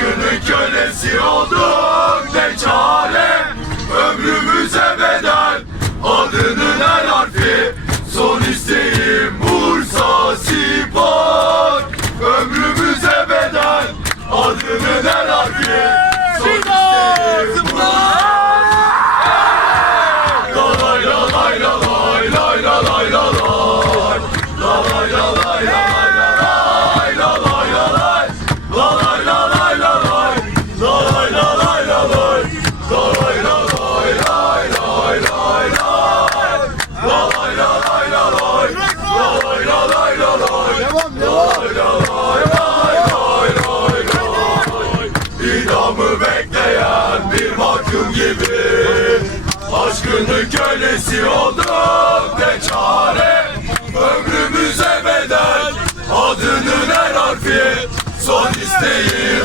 günün kölesi oldum. Adam gibi. Aşkının kölesi olduk Ne çare. Ömrümüze bedel Adının her harfi. Son isteğim.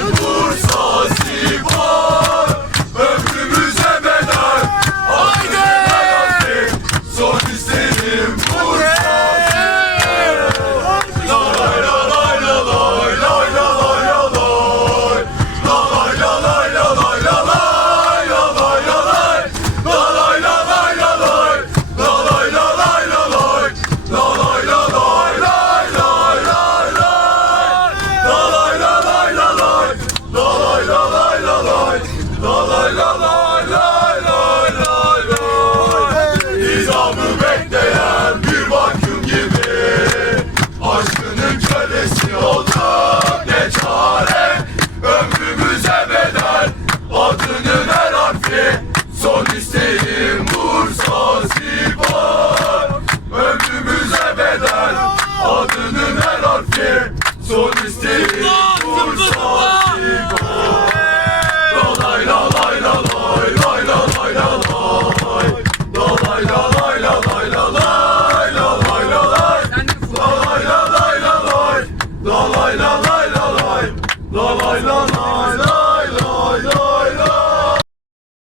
Dalay dalay.